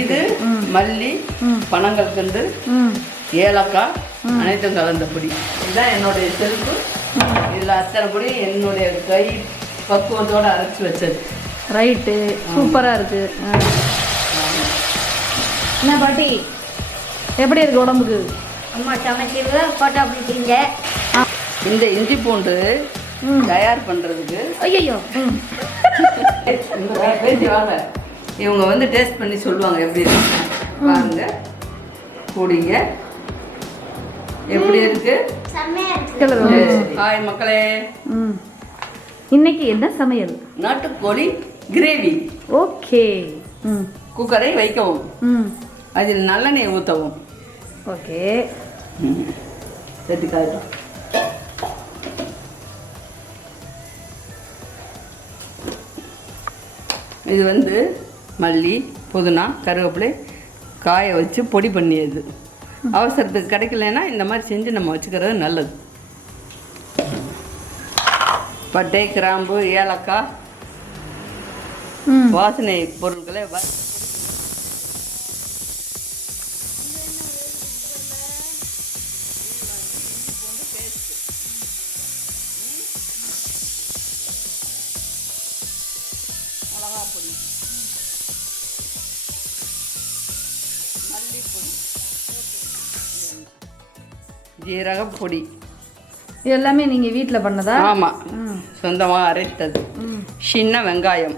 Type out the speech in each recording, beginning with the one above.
இது மல்லி, பனங்கற்கண்டு, ஏலக்காய் அனைத்தும் கலந்த பொடி. இதுதான் என்னுடைய செருப்பு. இதில் அத்தனை பொடி என்னுடைய கை பக்குவத்தோடு அரைச்சி வச்சது. ரைட்டு, சூப்பராக இருக்குது. என்ன பாட்டி, எப்படி இருக்குது உடம்புக்கு? அம்மா சமைக்கிறது போட்டா பிடிச்சிங்க. இந்த இஞ்சி பூண்டு தயார் பண்ணுறதுக்கு ஐயோ பேசி வாங்க. இவங்க வந்து டேஸ்ட் பண்ணி சொல்லுவாங்க எப்படி இருக்கு. வாங்க கூடிங்க. எப்படி இருக்கு? ஹாய் மக்களே. இன்னைக்கு என்ன சமையல்? நாட்டுக்கோழி கிரேவி. ஓகே. குக்கரை வைக்கவும், அதில் நல்லெண்ணெய் ஊற்றவும். ஓகே. செட்டுக்காயிட்டோம். இது வந்து மல்லி, புதினா, கருவேப்பிலை காய வச்சு பொடி பண்ணியது. அவசரத்துக்கு கிடைக்கலன்னா இந்த மாதிரி செஞ்சு நம்ம வச்சுக்கிறது நல்லது. பட்டை, கிராம்பு, ஏலக்காய் வாசனை பொருட்களை மிளகாப்பொடி, மல்லிப்பொடி, ஜீரகப்பொடி. இது எல்லாமே நீங்கள் வீட்டில் பண்ணதா? ஆமாம், சொந்தமாக அரைத்தது. சின்ன வெங்காயம்.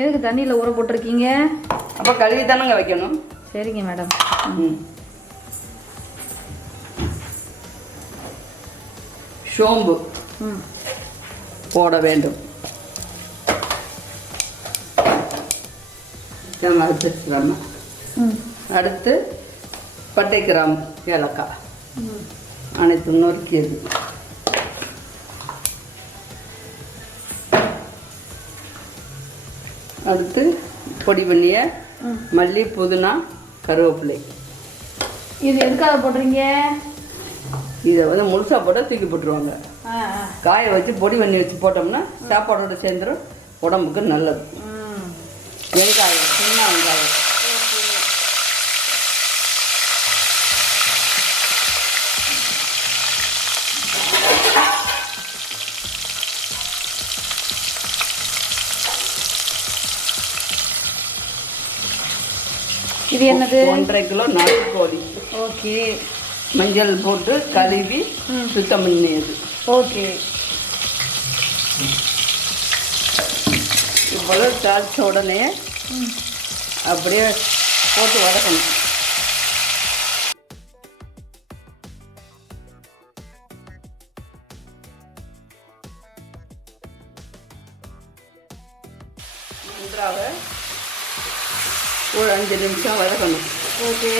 எதுக்கு தண்ணியில் ஊற போட்டிருக்கீங்க? அப்போ கழுவி தானங்க வைக்கணும். சரிங்க மேடம். சோம்பு போட வேண்டும். அடுத்து பட்டை, கிராம்பு, ஏலக்காய் அனைத்தும் நொறுக்கியது. அடுத்து பொடி பண்ணிய மல்லி, புதினா, கருவேப்பிலை. இது எதுக்காக போடுறீங்க? இதை வந்து முழுசாக போட்டால் தூக்கி போட்டுருவாங்க. காய வச்சு பொடி பண்ணி வச்சு போட்டோம்னா சாப்பாடோட சேர்ந்துடும், உடம்புக்கு நல்லது. வெங்காயம், சின்ன வெங்காயம். இது என்னது? 1.5 கிலோ நாட்டுக்கோழி. ஓகே. மஞ்சள் போட்டு கழுவி சுத்தம் பண்ணியது. ஓகே. இவ்வளோ தாளிச்ச உடனே அப்படியே போட்டு வதக்கணும். நன்றாக ஒரு 5 நிமிஷம் வதக்கணும். ஓகே.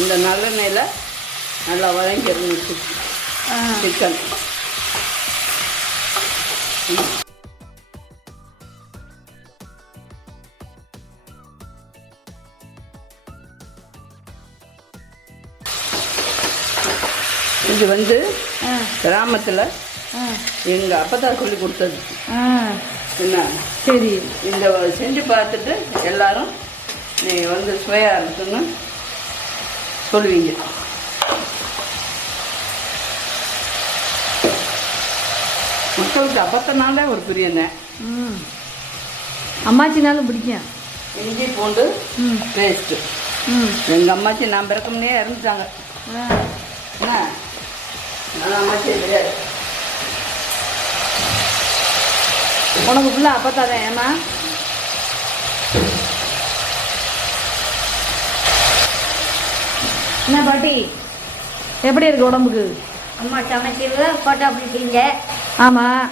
இந்த நல்லெண்ணெயில் நல்லா வதங்கிருந்துச்சு சிக்கன். இது வந்து கிராமத்தில் எங்கள் அப்பதான் சொல்லி கொடுத்தது. என்ன சரி, இந்த செஞ்சு பார்த்துட்டு எல்லாரும் நீங்கள் வந்து சுவையாக இருக்குன்னு சொல்லுவீங்க. மக்களுக்கு அப்பத்தனால ஒரு பிரியந்தேன். அம்மாச்சினாலும் பிடிக்கும். இஞ்சி பூண்டு பேஸ்ட்டு. எங்கள் அம்மாச்சி நான் பிறக்க முன்னே இறந்துட்டாங்க. என்ன நான் அம்மாச்சி கிடையாது. உனக்கு ஃபுல்லாக அப்பத்தாதான். ஏமா என்ன பாட்டி, எப்படி இருக்கு உடம்புக்கு? அம்மா சமைக்கிறது போட்டா பிடிச்சிங்க. ஆமாம்.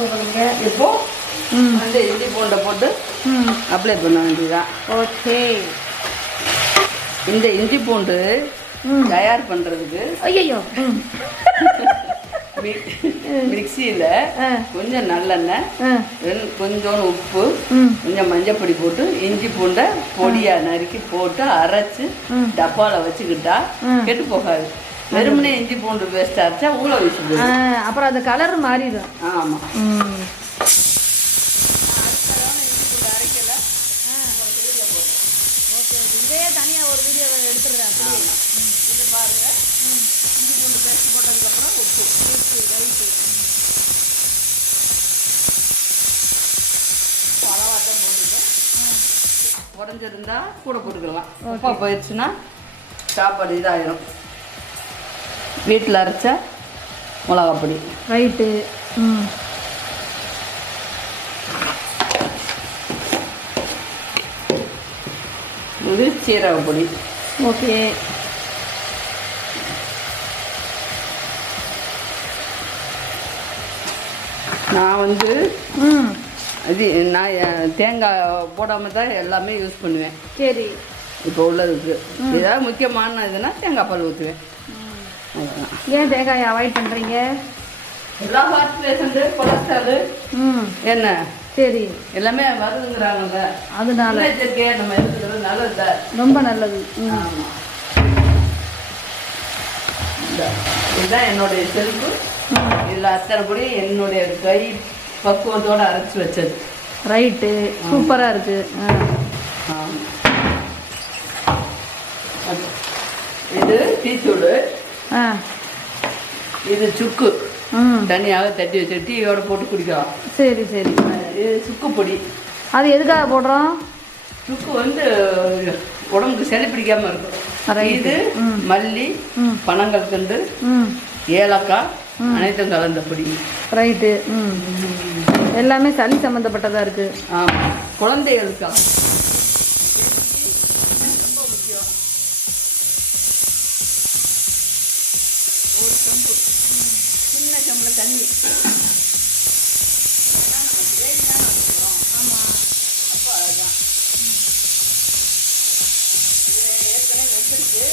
போடுறீங்க. இப்போ வந்து இஞ்சி பூண்டை போட்டு அப்ளை பண்ண வேண்டியதுதான். ஓகே. இந்த இஞ்சி பூண்டு தயார் பண்ணுறதுக்கு ஐயோ மிக்சியில் கொஞ்சம் நல்லெண்ணெய், கொஞ்சோண்டு உப்பு, கொஞ்சம் மஞ்சப்பொடி போட்டு இஞ்சி பூண்டை பொடியாக நறுக்கி போட்டு அரைச்சி டப்பாவில் வச்சுக்கிட்டா கெட்டு போகாது. வெறுமனே இஞ்சி பூண்டு பேஸ்ட் அரைச்சா ஊற வச்சு போயிடும். அப்புறம் அந்த கலர் மாறிடும். ஆமாம். இதே தனியாக ஒரு வீடியோ எடுத்துடுறேன் அப்படியே. இது பாருங்க, இஞ்சி பூண்டு பேஸ்ட் போட்டதுக்கப்புறம் உப்பு ரைட்டு. அளவாட்டம் போட்டுட்டு உடஞ்சிருந்தா கூட போட்டுக்கலாம். உப்பா போயிடுச்சுன்னா சாப்பாடு இதாகிடும். வீட்டில் அரைச்ச மிளகாப்பொடி ரைட்டு. இது சீரக பொடி. ஓகே. நான் வந்து ம் இது நான் தேங்காய் போடாமல் தான் எல்லாமே யூஸ் பண்ணுவேன் சரி. இப்போ உள்ளதுக்கு. ஏதாவது முக்கியமான இதுனா தேங்காய் பால் ஊற்றுவேன். ஏன் தேங்காயை அவாய்ட் பண்ணுறீங்க? எல்லா ஹார்ட் பேஷண்ட்டு கொலஸ்ட்ராலு என்ன சரி எல்லாமே வருதுங்கிறாங்கல்ல, அதனால முன்னெச்சரிக்கையாக நம்ம இருக்கிறது நல்லது. ரொம்ப நல்லது. ஆமாம். இதுதான் என்னுடைய செல்ஃபு. இதில் அத்தனை பொடி என்னுடைய கை பக்குவத்தோடு அரைச்சி வச்சது. ரைட்டு. சூப்பராக இருக்கு. ஆமாம். இது டீத்தூள், ஆ இது சுக்கு ம் தனியாக தட்டி வச்சு டீயோட போட்டு குடிக்கலாம். சரி சரி. இது சுக்கு பொடி. அது எதுக்காக போடுறோம்? சுக்கு வந்து உடம்புக்கு சளி பிடிக்காமல் இருக்கும். இது மல்லி, பனங்கற்கண்டு, ஏலக்காய் அனைத்தும் கலந்த பொடி. ரைட்டு. எல்லாமே சளி சம்மந்தப்பட்டதாக இருக்குது. ஆமாம். குழந்தைகளுக்கா ரொம்ப முக்கியம். ஒரு செம்பு சின்ன செம்பில் தண்ணி. ஆமாம். அப்போ அதுதான் இது ஏற்கனவே வெந்துருச்சு.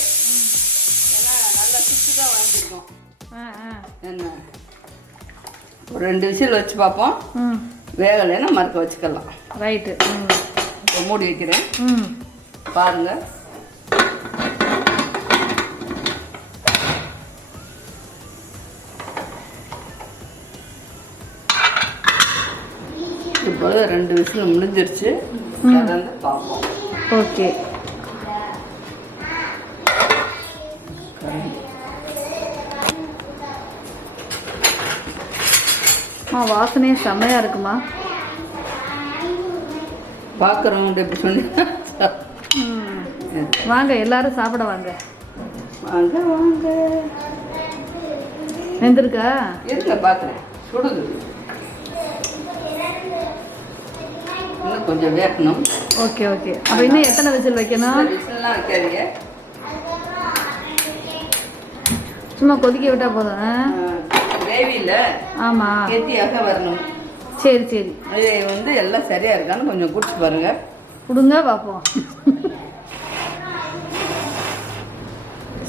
ஏன்னா நல்லா சுற்றி தான் வாங்கியிருக்கோம். என்ன ஒரு 2 விசில் வச்சு பார்ப்போம். வேகலைன்னா மறுக்க வச்சுக்கலாம். ரைட்டு. இப்போ மூடி வைக்கிறேன். பாருங்க. இப்போது 2 விசில் முடிஞ்சிருச்சு. திறந்து பார்ப்போம். ஓகே. வாசனையே செம்மையாக இருக்குமா? பார்க்குறவங்க இப்படி சொல்லி வாங்க எல்லாரும் சாப்பிட வாங்க. வாங்க வாங்க. வெந்திருக்கா? இருங்க பார்க்குறேன். சுடுது, இன்னும் கொஞ்சம் வேகணும். Okay okay. அப்போ இன்னும் எத்தனை விசில் வைக்கணும்? விசில்லாம் வைக்காதீங்க, சும்மா கொதிக்க விட்டால் போதும். கிரேவியில் ஆமாம் கெட்டியாக வரணும். சரி சரி. இது வந்து எல்லாம் சரியாக இருக்கான்னு கொஞ்சம் குடிச்சு பாருங்க. கொடுங்க பார்ப்போம்.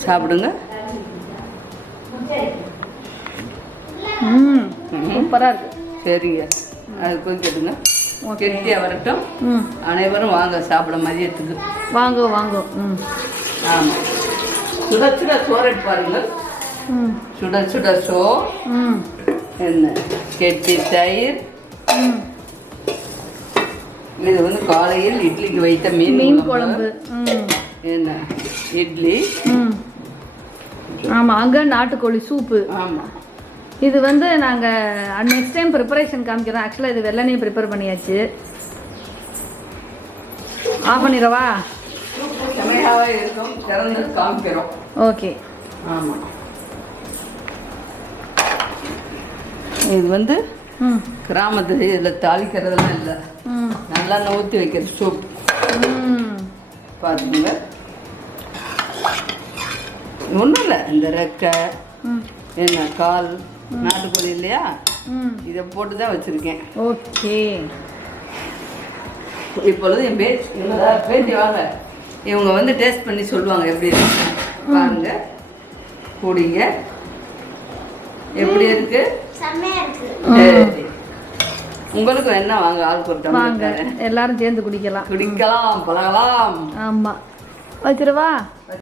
சாப்பிடுங்க. சூப்பராக இருக்கு. சரிங்க, அது கொதிக்கட்டுங்க. கெட்டியாக வரட்டும். அனைவரும் வாங்க சாப்பிட மதியத்துக்கு. வாங்க வாங்க. ஆமாம். சுட சுட சோறு பாருங்கள். சுட சுட சோ என்ன கெட்டி தயிர். இது வந்து காலையில் இட்லிக்கு வைத்த மீன் குழம்பு. என்ன இட்லி. ஆமாம், அங்கே நாட்டுக்கோழி சூப்பு. ஆமாம். இது வந்து நாங்கள் நெக்ஸ்ட் டைம் ப்ரிப்பரேஷன் காமிக்கிறோம். ஆக்சுவலாக இது வெள்ளனையும் ப்ரிப்பேர் பண்ணியாச்சு. ஆஃப் பண்ணிடவா? சூப்பு செமையாகவே இருக்கும். திறந்து காமிக்கிறோம். ஓகே. ஆமாம். இது வந்து கிராமத்து இதில் தாளிக்கிறதெல்லாம் இல்லை, நல்லா ஊற்றி வைக்கிற சூப். பார்த்துங்க. ஒன்றும் இல்லை, இந்த ரெக்கை என்ன கால் நாட்டுக்கோழி இல்லையா, இதை போட்டு தான் வச்சுருக்கேன். ஓகே. இப்பொழுது என் பேத்தி வாங்க, இவங்க வந்து டேஸ்ட் பண்ணி சொல்லுவாங்க எப்படி இருக்கு. பாருங்க, கூடிங்க எப்படி இருக்கு. உங்களுக்கு என்ன வாங்க, ஆளுக்கு ஒரு டம்ளர் எல்லாரும் சேர்ந்து குடிக்கலாம். பழகலாம். ஆமா, வச்சிருவா.